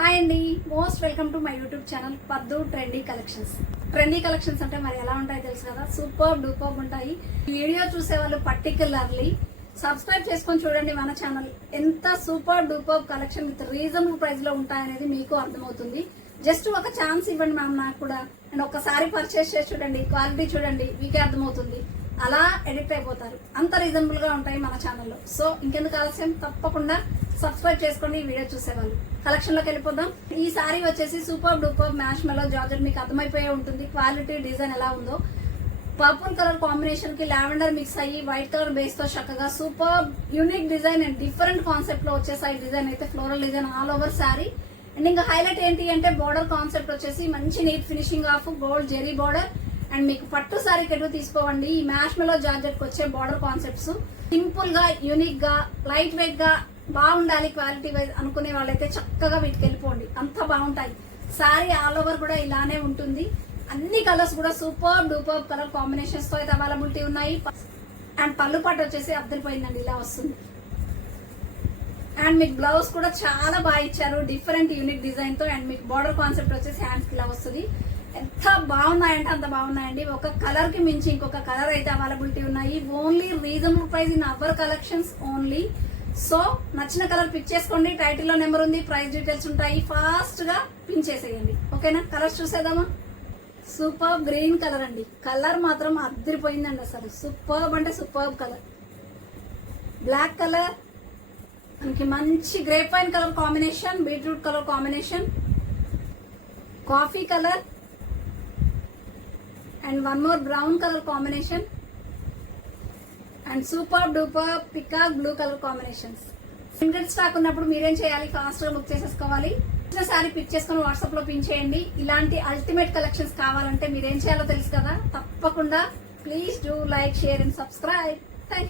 Hi అండి, most welcome to my YouTube channel పద్దు trendy collections. Trendy collections అంటే మరి ఎలా ఉంటాయో తెలుసు కదా, సూపర్ డూపర్ ఉంటాయి. ఈ వీడియో చూసే వాళ్ళు పర్టికులర్లీ సబ్స్క్రైబ్ చేసుకొని చూడండి మన ఛానల్. ఎంత super duper collection with reasonable price లో ఉంటాయనేది మీకు అర్థమవుతుంది. జస్ట్ ఒక ఛాన్స్ ఇవ్వండి మ్యామ్ నాకు కూడా, అండ్ ఒక్కసారి పర్చేస్ చేసి చూడండి, క్వాలిటీ చూడండి, మీకే అర్థమవుతుంది. అలా ఎడిక్ట్ అయిపోతారు, అంత రీజనబుల్ గా ఉంటాయి మన ఛానల్లో. సో ఇంకెందుకు ఆలస్యం, తప్పకుండా సబ్స్క్రైబ్ చేసుకోండి వీడియో చూసేవాళ్ళు. కలెక్షన్ లోకి వెళ్ళిపోదాం. ఈ సారీ వచ్చేసి super duper marshmallow georgette, మీకు అర్థమైపోయే ఉంటుంది క్వాలిటీ డిజైన్ ఎలా ఉందో. పర్పుల్ కలర్ కాంబినేషన్ కి లావెండర్ మిక్స్ అయ్యి వైట్ కలర్ బేస్ తో చక్కగా super unique design and different concept లో వచ్చేసాయి. డిజైన్ అయితే floral design all over sari. And ఇంకా హైలైట్ ఏంటి అంటే బోర్డర్ కాన్సెప్ట్ వచ్చేసి మంచి neat finishing of gold zari border. And మీకు పట్టు సారీకి ఎటు తీసుకోవండి, ఈ మ్యాష్ మెలో జార్జెట్ కి వచ్చే బోర్డర్ కాన్సెప్ట్స్ సింపుల్ గా, యూనిక్ గా, లైట్ వెయిట్ గా బాగుండాలి క్వాలిటీ వైజ్ అనుకునే వాళ్ళైతే చక్కగా వీటికి వెళ్ళిపోండి, అంత బాగుంటాయి. సారీ ఆల్ ఓవర్ కూడా ఇలానే ఉంటుంది. అన్ని కలర్స్ కూడా సూపర్ డూపర్ కలర్ కాంబినేషన్స్ తో అయితే అవైలబిలిటీ ఉన్నాయి. అండ్ పళ్ళు పాటు వచ్చేసి అద్దరిపోయిందండి, ఇలా వస్తుంది. అండ్ మీకు బ్లౌజ్ కూడా చాలా బాగా ఇచ్చారు, డిఫరెంట్ యూనిక్ డిజైన్ తో. అండ్ మీకు బార్డర్ కాన్సెప్ట్ వచ్చేసి హ్యాండ్స్ కి ఇలా వస్తుంది. ఎంత బాగున్నాయంటే అంత బాగున్నాయండి. ఒక కలర్ కి మించి ఇంకొక కలర్ అయితే అవైలబిలిటీ ఉన్నాయి. Only reasonable price in our collections only. So నచ్చిన కలర్ పిక్ చేసుకోండి, టైటిల్ లో నెంబర్ ఉంది, ప్రైస్ డీటెయిల్స్ ఉంటాయి. ఫాస్ట్ గా పిన్ చేసేయండి, ఓకేనా. కలర్స్ చూసేద్దామా. సూపర్ గ్రీన్ కలర్ అండి, కలర్ మాత్రం అద్దరిపోయిందండి అసలు. సూపర్బ్ అంటే సూపర్బ్ కలర్. బ్లాక్ కలర్, మనకి మంచి grape wine colour combination, beetroot colour combination, coffee colour, and one more brown colour combination, and super duper peacock blue colour combinations. Limited stock ఉన్నప్పుడు మీరేం చేయాలి, fast గా book చేసేసుకోవాలి. Sorry pick చేసుకుని WhatsApp లో pin చేయండి. ఇలాంటి అల్టిమేట్ కలెక్షన్స్ కావాలంటే మీరేం చేయాలో తెలుసు కదా. తప్పకుండా please do like, share and subscribe. Thank you.